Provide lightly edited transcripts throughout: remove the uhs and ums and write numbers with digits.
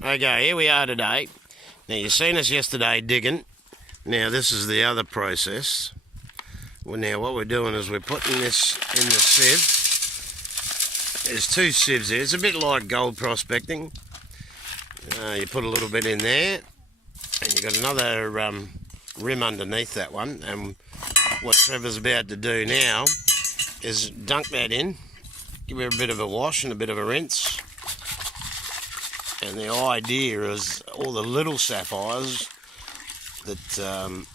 Okay, here we are today. Now, you seen us yesterday digging. Now, this is the other process. Well, now, what we're doing is we're putting this in the sieve. There's two sieves there. It's a bit like gold prospecting. You put a little bit in there, and you've got another rim underneath that one. And what Trevor's about to do now is dunk that in, give it a bit of a wash and a bit of a rinse. And the idea is all the little sapphires that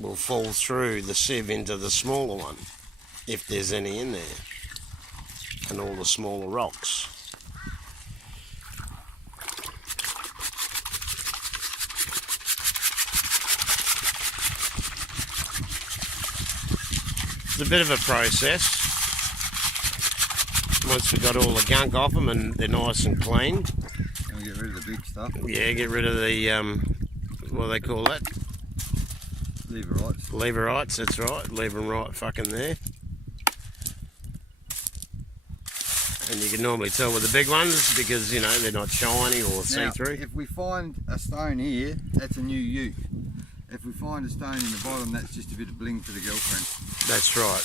will fall through the sieve into the smaller one, if there's any in there, and all the smaller rocks. It's a bit of a process. Once we've got all the gunk off them and they're nice and clean. We'll get rid of the big stuff. Yeah, get rid of the, what do they call that? Leverites. Leverites, that's right. Leave them right fucking there. And you can normally tell with the big ones because, you know, they're not shiny or see-through. If we find a stone here, that's a new ute. If we find a stone in the bottom, that's just a bit of bling for the girlfriend. That's right.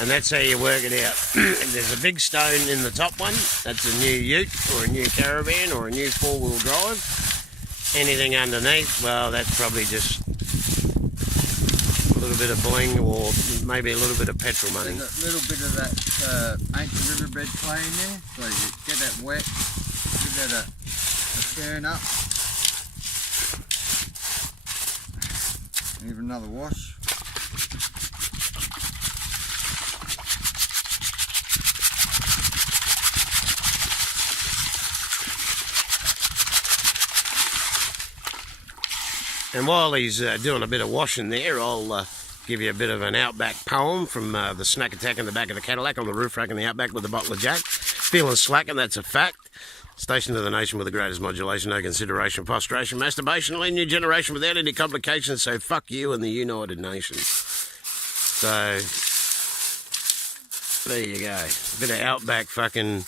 And that's how you work it out. If there's a big stone in the top one, that's a new ute or a new caravan or a new four-wheel drive. Anything underneath, well, that's probably just a little bit of bling or maybe a little bit of petrol money. There's a little bit of that ancient riverbed clay in there, so you get that wet, give that a turn up. Give it another wash. And while he's doing a bit of washing there, I'll give you a bit of an Outback poem from the snack attack in the back of the Cadillac on the roof rack in the Outback with a bottle of Jack. Feeling slack, and that's a fact. Station to the nation with the greatest modulation, no consideration, prostration, masturbation, a new generation without any complications, so fuck you and the United Nations. So, there you go. A bit of Outback fucking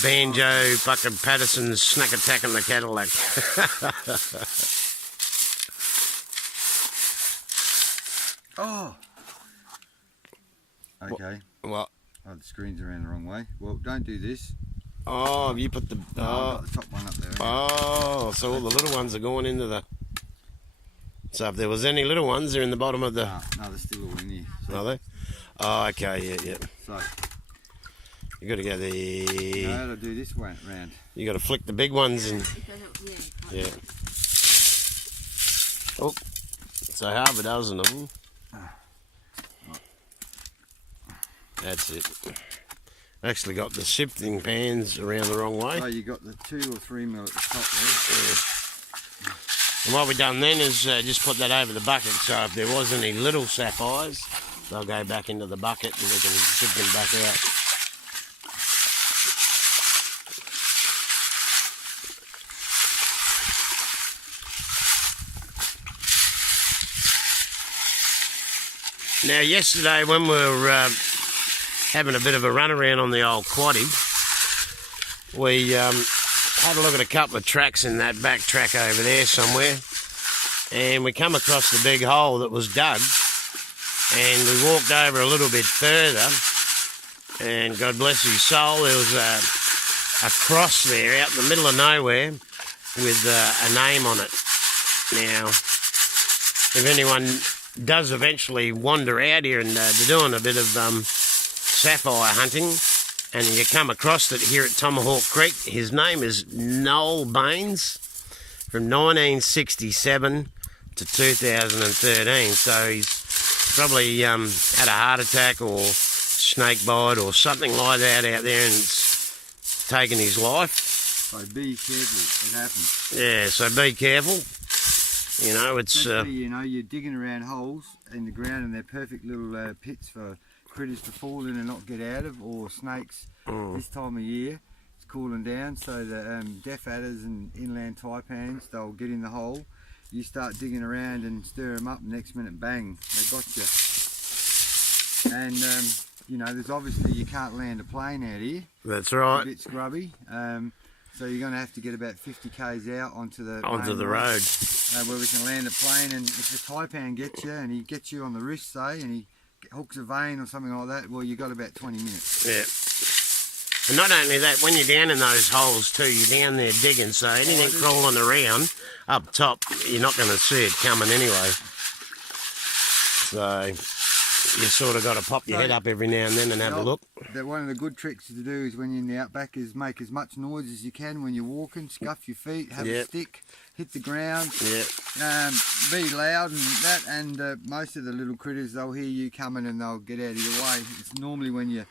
banjo, fucking Patterson's snack attack in the Cadillac. Oh! Okay. What? Oh, the screen's around the wrong way. Well, don't do this. Oh, you put the... No, I've got the top one up there. Oh, so all the little ones are going into the... So if there was any little ones, they're in the bottom of the... No, they're still all in here. So. Are they? Oh, okay, yeah. So... You got to go there. No, I'll do this way round. You got to flick the big ones and... Yeah. Oh, so half a dozen of them. That's it. Actually got the sifting pans around the wrong way. Oh, you got the 2 or 3 mil at the top there. Yeah. And what we've done then is just put that over the bucket, so if there was any little sapphires, they'll go back into the bucket and we can sift them back out. Now yesterday when we were having a bit of a run around on the old quaddie, we had a look at a couple of tracks in that back track over there somewhere, and we come across the big hole that was dug, and we walked over a little bit further, and God bless his soul, there was a cross there out in the middle of nowhere with a name on it. Now, if anyone does eventually wander out here and they're doing a bit of sapphire hunting and you come across it here at Tomahawk Creek, his name is Noel Baines from 1967 to 2013, so he's probably had a heart attack or snake bite or something like that out there and it's taken his life. So be careful, it happens. Yeah, so be careful. You know, it's... Especially, you know, you're digging around holes in the ground and they're perfect little pits for critters to fall in and not get out of, or snakes. This time of year, it's cooling down, so the deaf adders and inland taipans, they'll get in the hole. You start digging around and stir them up, next minute, bang, they got you. And, you know, there's obviously, you can't land a plane out here. That's right. It's a bit scrubby. So you're going to have to get about 50 k's out onto the road. Where we can land a plane, and if the taipan gets you, and he gets you on the wrist, say, and he hooks a vein or something like that, well, you got about 20 minutes. Yeah. And not only that, when you're down in those holes too, you're down there digging, so anything crawling around up top, you're not going to see it coming anyway. So you sort of got to pop your head up every now and then and have a look. One of the good tricks to do is when you're in the outback is make as much noise as you can when you're walking, scuff your feet, have a stick, hit the ground, be loud and that, and most of the little critters, they'll hear you coming and they'll get out of your way. It's normally when you,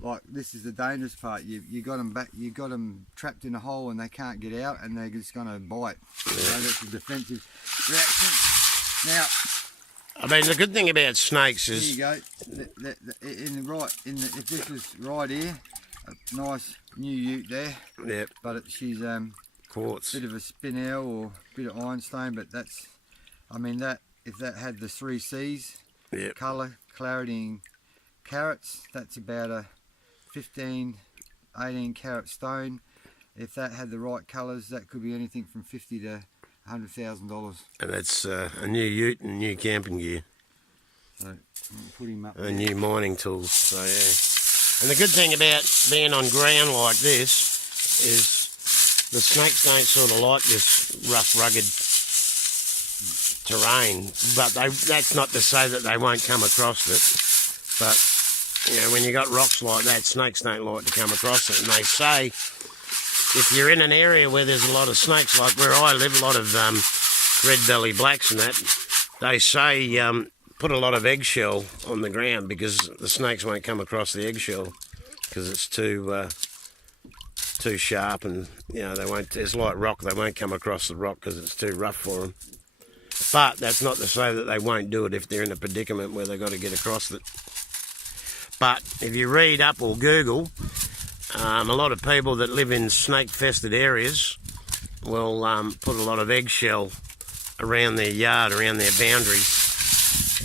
like, this is the dangerous part, you got them back, you got them trapped in a hole and they can't get out and they're just going to bite. So that's a defensive reaction. Now, I mean, the good thing about snakes is... There you go. If this was right here, a nice new ute there. Yep. But she's quartz. A bit of a spinel or a bit of ironstone, but that's, I mean, that if that had the 3 C's, colour, clarity and carats, that's about a 15, 18 carat stone. If that had the right colours, that could be anything from $50 to $100,000. And that's a new ute and new camping gear. So I'll put him up. And new mining tools. So yeah. And the good thing about being on ground like this is the snakes don't sort of like this rough, rugged terrain. But that's not to say that they won't come across it. But you know, when you got rocks like that, snakes don't like to come across it. And they say, if you're in an area where there's a lot of snakes, like where I live, a lot of red-bellied blacks and that, they say put a lot of eggshell on the ground because the snakes won't come across the eggshell because it's too sharp, and you know they won't. It's like rock; they won't come across the rock because it's too rough for them. But that's not to say that they won't do it if they're in a predicament where they've got to get across it. But if you read up or Google, a lot of people that live in snake-fested areas will put a lot of eggshell around their yard, around their boundaries,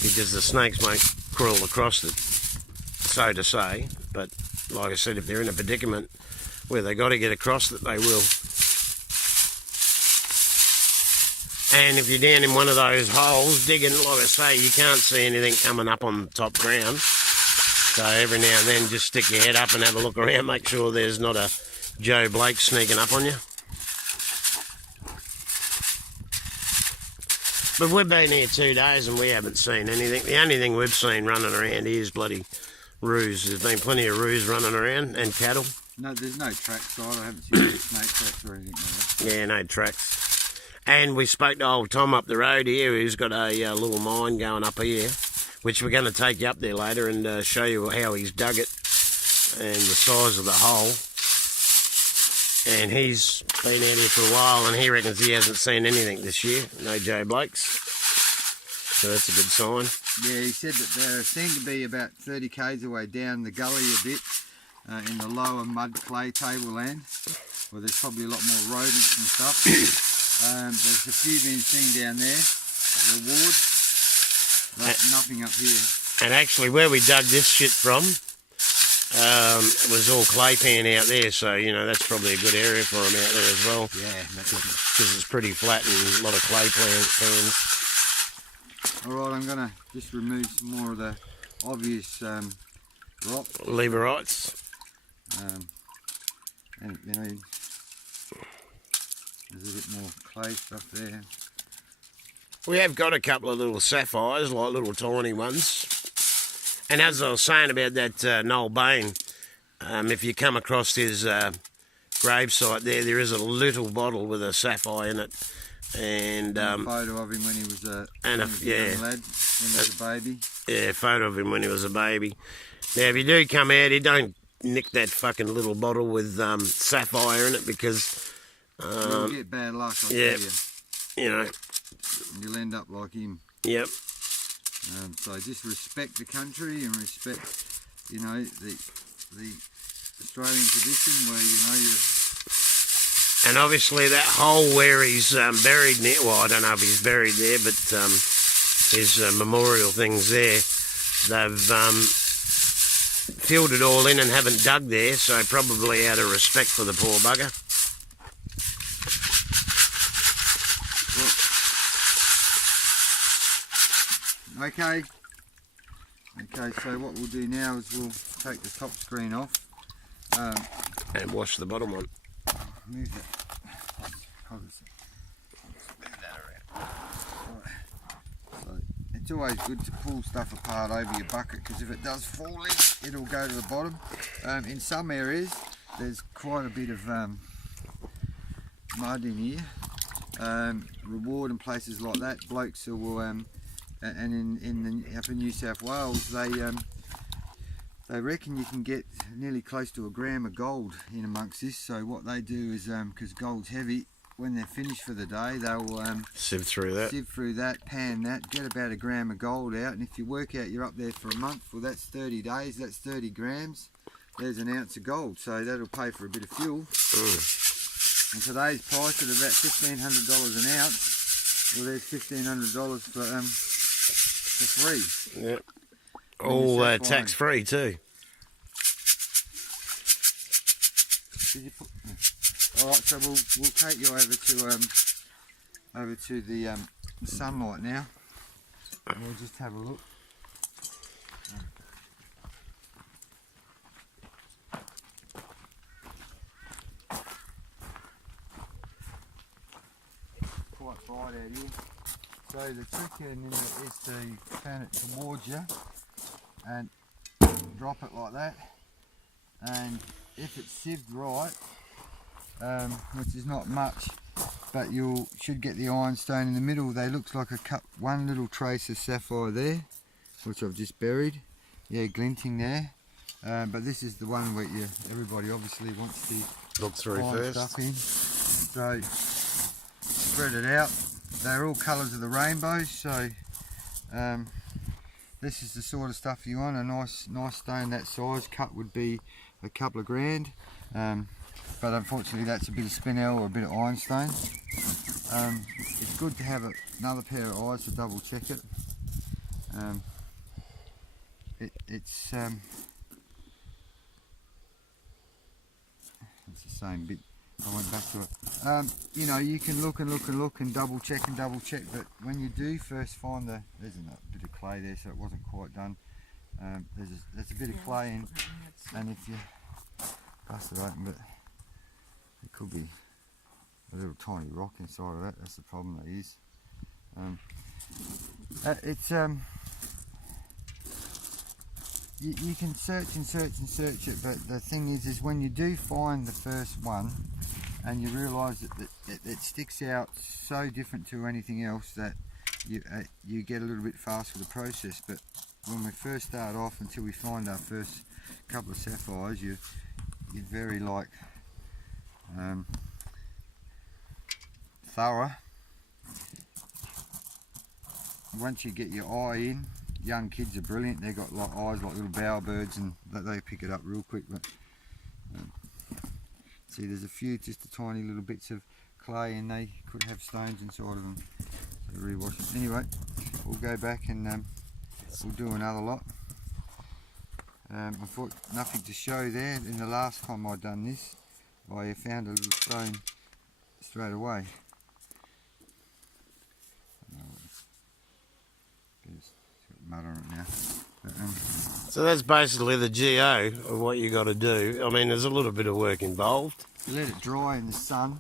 because the snakes won't crawl across it, so to say. But like I said, if they're in a predicament where they got to get across it, they will. And if you're down in one of those holes digging, like I say, you can't see anything coming up on the top ground. So every now and then just stick your head up and have a look around, make sure there's not a Joe Blake sneaking up on you. But we've been here 2 days and we haven't seen anything. The only thing we've seen running around here is bloody roos. There's been plenty of roos running around and cattle. No, there's no tracks, so I haven't seen any snake tracks or anything like that. Yeah, no tracks. And we spoke to old Tom up the road here, who's got a little mine going up here, which we're going to take you up there later and show you how he's dug it and the size of the hole. And he's been out here for a while and he reckons he hasn't seen anything this year, no Joe Blakes. So that's a good sign. Yeah, he said that there seemed to be about 30 k's away down the gully a bit in the lower mud clay tableland, where there's probably a lot more rodents and stuff. There's a few being seen down there at the ward. But nothing up here. And actually where we dug this shit from, it was all clay pan out there, so you know that's probably a good area for them out there as well. Yeah, because it's pretty flat and a lot of clay pans. Alright, I'm going to just remove some more of the obvious rock. Leverites. And you know, there's a bit more clay stuff there. We have got a couple of little sapphires, like little tiny ones. And as I was saying about that Noel Bain, if you come across his gravesite there is a little bottle with a sapphire in it. And a photo of him when he was a young lad, when he was a baby. Yeah, a photo of him when he was a baby. Now, if you do come out here, don't nick that fucking little bottle with sapphire in it, because... you'll get bad luck, I'll tell you. You know. You'll end up like him. Yep. So just respect the country and respect, you know, the Australian tradition where, you know, you... And obviously that hole where he's buried near, well, I don't know if he's buried there, but his memorial things there, they've filled it all in and haven't dug there, so probably out of respect for the poor bugger. Okay. Okay, so what we'll do now is we'll take the top screen off. And wash the bottom one. Move that. Hold this. Move that around. Right. So it's always good to pull stuff apart over your bucket, because if it does fall in, it'll go to the bottom. In some areas, there's quite a bit of mud in here. Reward and places like that, blokes will, and up in New South Wales, they reckon you can get nearly close to 1 gram of gold in amongst this. So what they do is, because gold's heavy, when they're finished for the day, they'll sieve through that, pan that, get about 1 gram of gold out. And if you work out you're up there for a month, well, that's 30 days, that's 30 grams. There's an ounce of gold, so that'll pay for a bit of fuel. And today's price at about $1,500 an ounce. Well, there's $1,500 for free. Yep. All tax free too. All right, so we'll take you over to the sunlight now. And we'll just have a look. Quite bright out here. So the trick in it is to turn it towards you and drop it like that. And if it's sieved right, which is not much, but you should get the ironstone in the middle. They looks like one little trace of sapphire there, which I've just buried. Yeah, glinting there. But this is the one where everybody obviously wants to look through find first. stuff in. So spread it out. They're all colours of the rainbow. So this is the sort of stuff you want. A nice stone that size cut would be a couple of grand. But unfortunately that's a bit of spinel or a bit of ironstone. It's good to have another pair of eyes to double check it. It's the same bit. I went back to it. You know, you can look and double check, but when you do first find there's a bit of clay there, so it wasn't quite done. There's a bit of clay in, and if you bust it open, but it could be a little tiny rock inside of that. That's the problem that is. You can search it, but the thing is when you do find the first one and you realise that it sticks out so different to anything else that you get a little bit fast with the process. But when we first start off, until we find our first couple of sapphires, you're very thorough. Once you get your eye in, young kids are brilliant. They've got eyes like little bowerbirds, and they pick it up real quick. But see, there's a few just tiny little bits of clay, and they could have stones inside of them. So rewash it. Anyway, we'll go back and we'll do another lot. I thought nothing to show there. In the last time I done this, I found a little stone straight away. It's got mud on it now. But, so that's basically the GO of what you got to do. I mean, there's a little bit of work involved. You let it dry in the sun,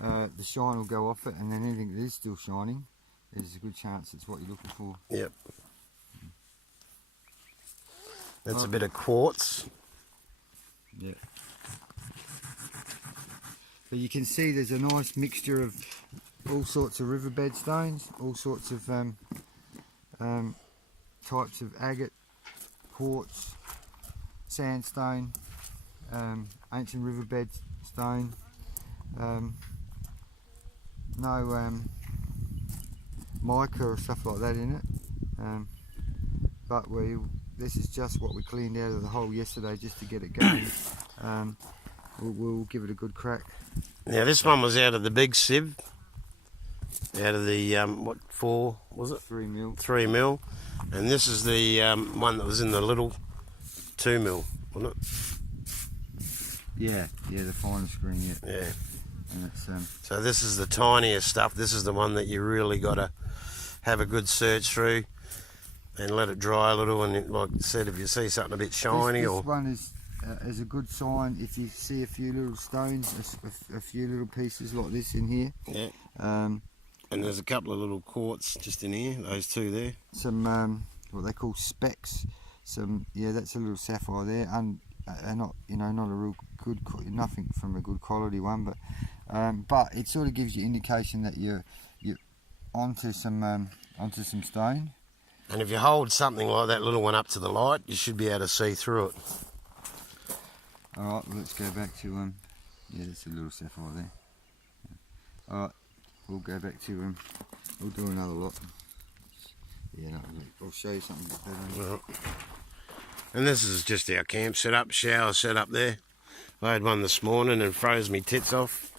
the shine will go off it, and then anything that is still shining, there's a good chance it's what you're looking for. Yep. That's a bit of quartz. Yeah. But you can see there's a nice mixture of all sorts of riverbed stones, all sorts of types of agate, quartz, sandstone, ancient riverbed stone, no mica or stuff like that in it, but this is just what we cleaned out of the hole yesterday just to get it going. We'll give it a good crack. Now this one was out of the big sieve, out of the what, 4 was it? 3 mil. 3 mil, and this is the one that was in the little 2 mil, wasn't it? Yeah, the finer screen. Yeah. And it's, so this is the tiniest stuff. This is the one that you really got to have a good search through. and let it dry a little. And like I said, if you see something a bit shiny this one is a good sign if you see a few little stones, a few little pieces like this in here. Yeah. And there's a couple of little quartz just in here, those two there. Some what they call specks. That's a little sapphire there, and not not a real good, nothing from a good quality one, but it sort of gives you indication that you're onto some stone. And if you hold something like that little one up to the light, you should be able to see through it. All right, well, let's go back to that's a little sapphire there. All right, we'll go back to we'll do another lot. Yeah, no, I'll show you something a bit better. Right. And this is just our camp setup, shower set up there. I had one this morning and froze me tits off.